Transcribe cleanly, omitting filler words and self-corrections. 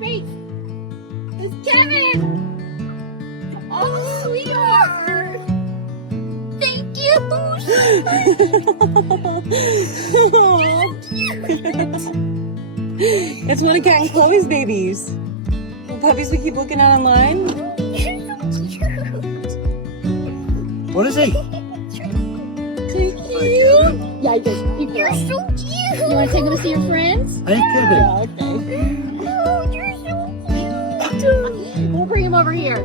face. It's Kevin. Oh, sweetheart. Thank you. It's one of Kat and Chloe's babies. The puppies we keep looking at online. What is he? Thank you. Yeah, I did. You're so cute. You want to take them to see your friends? Hey, Kevin. Yeah, okay. Oh, you're so cute. We'll bring him over here.